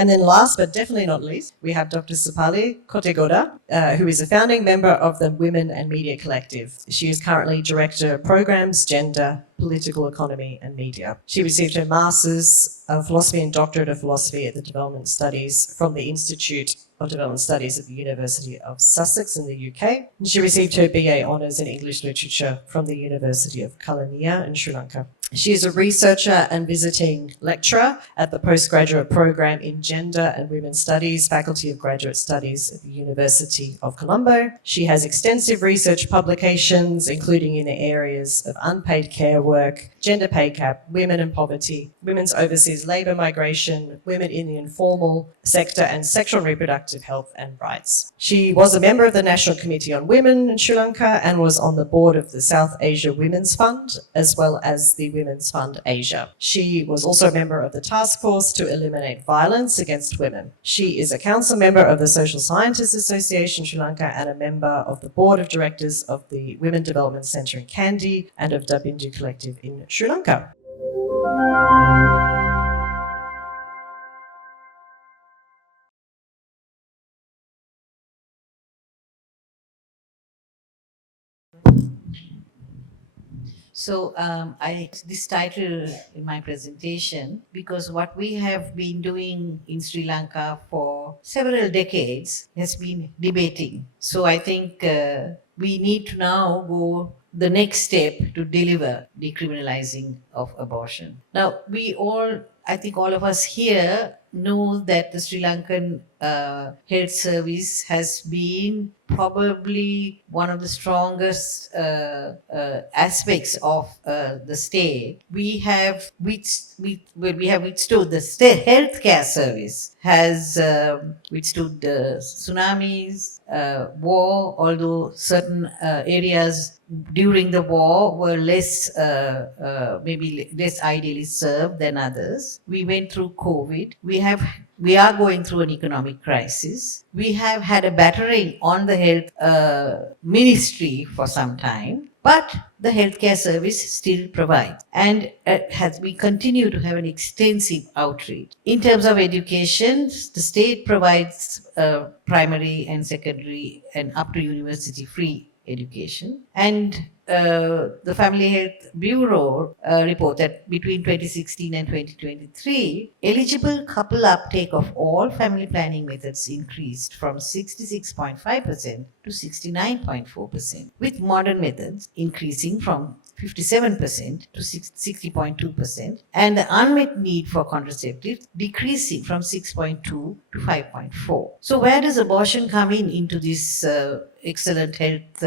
And then last but definitely not least, we have Dr. Sepali Kottegoda, who is a founding member of the Women and Media Collective. She is currently Director of Programs, Gender, Political Economy and Media. She received her Masters of Philosophy and Doctorate of Philosophy at the Development Studies from the Institute of Development Studies at the University of Sussex in the UK. And she received her BA Honours in English Literature from the University of Kelaniya in Sri Lanka. She is a researcher and visiting lecturer at the postgraduate program in Gender and Women's Studies, Faculty of Graduate Studies at the University of Colombo. She has extensive research publications, including in the areas of unpaid care work, gender pay gap, women and poverty, women's overseas labour migration, women in the informal sector, and sexual and reproductive health and rights. She was a member of the National Committee on Women in Sri Lanka and was on the board of the South Asia Women's Fund, as well as the Women's Fund Asia. She was also a member of the Task Force to Eliminate Violence Against Women. She is a council member of the Social Scientists Association Sri Lanka and a member of the board of directors of the Women Development Centre in Kandy and of Dabindu Collective in Sri Lanka. So I this title in my presentation because what we have been doing in Sri Lanka for several decades has been debating. So I think we need to now go the next step to deliver decriminalizing of abortion. Now I think all of us here know that the Sri Lankan health service has been probably one of the strongest aspects of the state. We have withstood the state healthcare service has withstood tsunamis, war, although certain areas during the war were maybe less ideally served than others. We went through COVID. We are going through an economic crisis. We have had a battering on the health ministry for some time, but the healthcare service still provides, and we continue to have an extensive outreach. In terms of education, the state provides primary and secondary and up to university free education. And the Family Health Bureau report that between 2016 and 2023, eligible couple uptake of all family planning methods increased from 66.5% to 69.4%, with modern methods increasing from 57% to 60.2%, and the unmet need for contraceptives decreasing from 6.2 to 5.4. So where does abortion come into this excellent health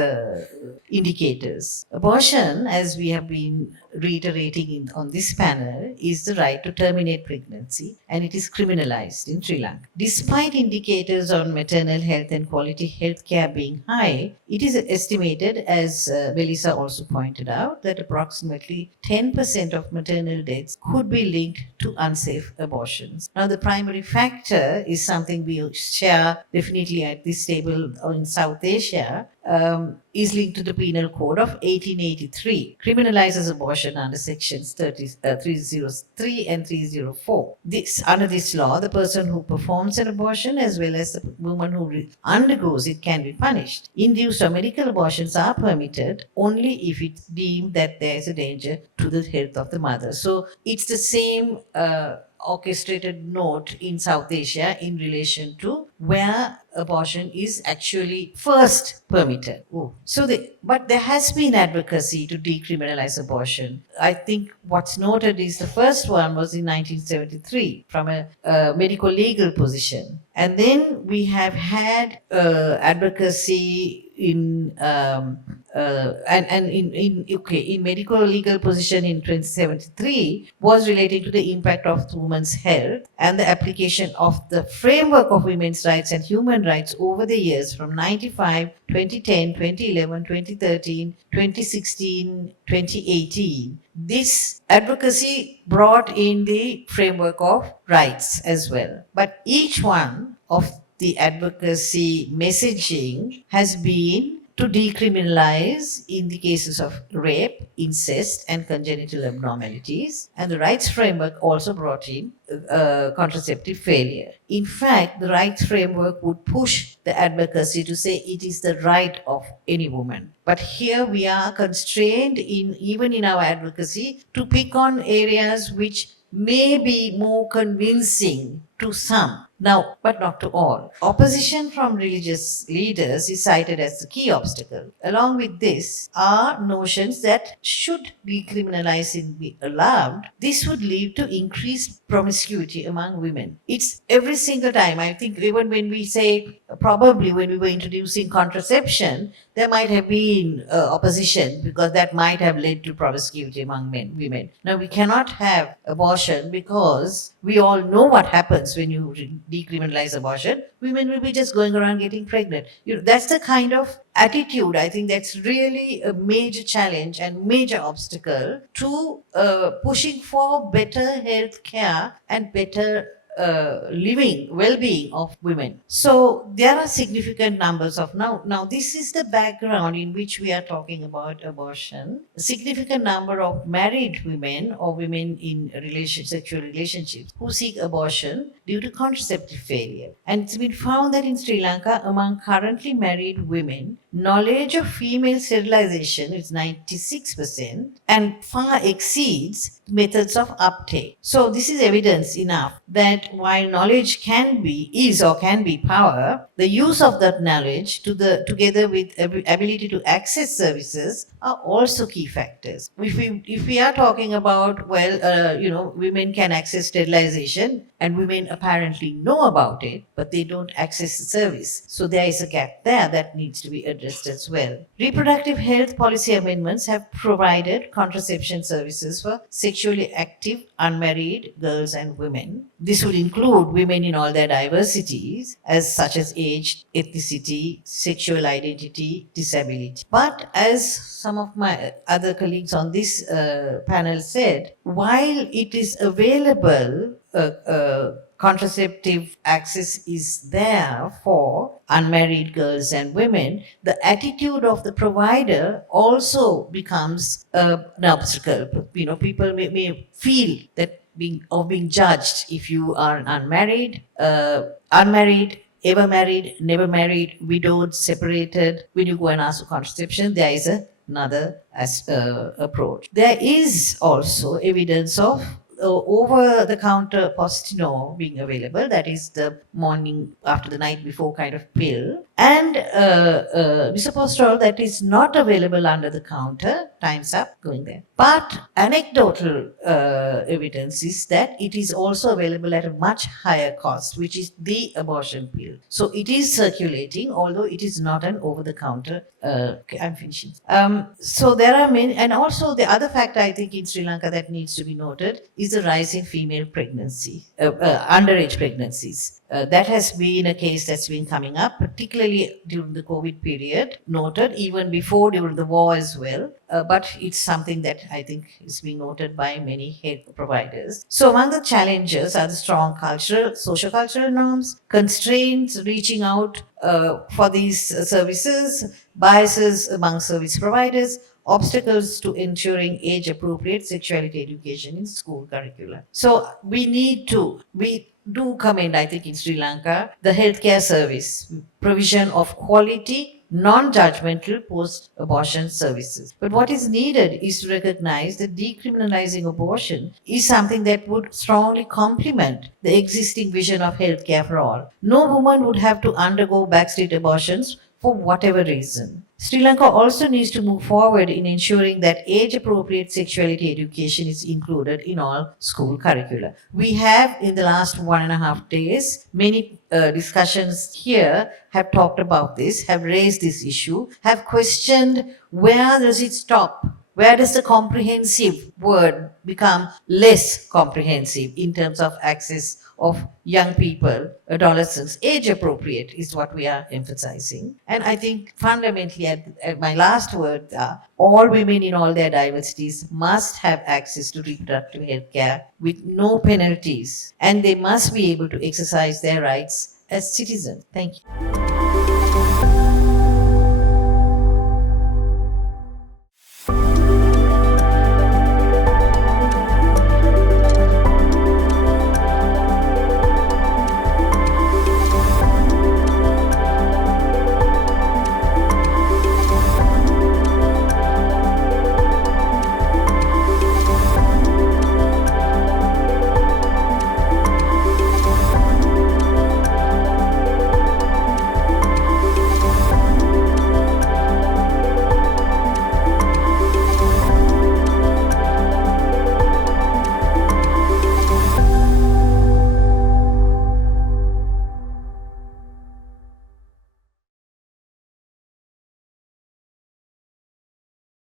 indicators? Abortion, as we have been reiterating on this panel, is the right to terminate pregnancy, and it is criminalized in Sri Lanka. Despite indicators on maternal health and quality health care being high, it is estimated, as Melissa also pointed out, that approximately 10% of maternal deaths could be linked to unsafe abortions. Now, the primary factor is something we share definitely at this table in South Asia, is linked to the Penal Code of 1883, criminalizes abortion under sections 303 and 304. Under this law, the person who performs an abortion as well as the woman who undergoes it can be punished. Induced or medical abortions are permitted only if it's deemed that there is a danger to the health of the mother. So it's the same orchestrated note in South Asia in relation to where abortion is actually first permitted. But there has been advocacy to decriminalize abortion. I think what's noted is the first one was in 1973 from a medical legal position. And then we have had advocacy in medical legal position in 2073 was relating to the impact of women's health and the application of the framework of women's rights and human rights over the years from 95, 2010, 2011, 2013, 2016, 2018. This advocacy brought in the framework of rights as well. But each one of the advocacy messaging has been to decriminalize in the cases of rape, incest, and congenital abnormalities. And the rights framework also brought in contraceptive failure. In fact, the rights framework would push the advocacy to say it is the right of any woman. But here we are constrained even in our advocacy to pick on areas which may be more convincing to some. Now, but not to all. Opposition from religious leaders is cited as the key obstacle. Along with this are notions that should decriminalizing be allowed, this would lead to increased promiscuity among women. It's every single time. I think even when we say, probably when we were introducing contraception, there might have been opposition because that might have led to promiscuity among women. Now, we cannot have abortion because we all know what happens when you decriminalize abortion. Women will be just going around getting pregnant. That's the kind of attitude, I think, that's really a major challenge and major obstacle to pushing for better health care and better living, well-being of women. So there are significant numbers of now this is the background in which we are talking about abortion. A significant number of married women or women in sexual relationships who seek abortion due to contraceptive failure. And it's been found that in Sri Lanka, among currently married women, knowledge of female sterilization is 96% and far exceeds methods of uptake. So this is evidence enough that while knowledge can be power, the use of that knowledge together with ability to access services are also key factors. If we are talking about, women can access sterilization and women apparently know about it, but they don't access the service. So there is a gap there that needs to be addressed as well. Reproductive health policy amendments have provided contraception services for sexually active unmarried girls and women. This would include women in all their diversities, such as age, ethnicity, sexual identity, disability. But as some of my other colleagues on this panel said, while it is available, contraceptive access is there for unmarried girls and women, the attitude of the provider also becomes an obstacle. People may feel that being judged if you are unmarried, ever married, never married, widowed, separated. When you go and ask for contraception, there is another approach. There is also evidence of over-the-counter Postino being available, that is the morning after the night before kind of pill, and misoprostol that is not available under the counter. Time's up, going there. But anecdotal evidence is that it is also available at a much higher cost, which is the abortion pill. So it is circulating, although it is not an over-the-counter. I'm finishing. So there are many, and also the other factor I think in Sri Lanka that needs to be noted is the rise in female pregnancy, underage pregnancies. That has been a case that's been coming up, particularly during the COVID period, noted even before during the war as well. But it's something that I think is being noted by many health providers. So among the challenges are the strong social-cultural norms, constraints reaching out for these services, biases among service providers, obstacles to ensuring age-appropriate sexuality education in school curricula. So we do commend, I think, in Sri Lanka, the healthcare service, provision of quality, non-judgmental post-abortion services. But what is needed is to recognize that decriminalizing abortion is something that would strongly complement the existing vision of healthcare for all. No woman would have to undergo backstreet abortions for whatever reason. Sri Lanka also needs to move forward in ensuring that age-appropriate sexuality education is included in all school curricula. We have, in the last 1.5 days, many discussions here have talked about this, have raised this issue, have questioned where does it stop? Where does the comprehensive word become less comprehensive in terms of access of young people, adolescents? Age appropriate is what we are emphasizing. And I think fundamentally, at my last word, all women in all their diversities must have access to reproductive health care with no penalties. And they must be able to exercise their rights as citizens. Thank you.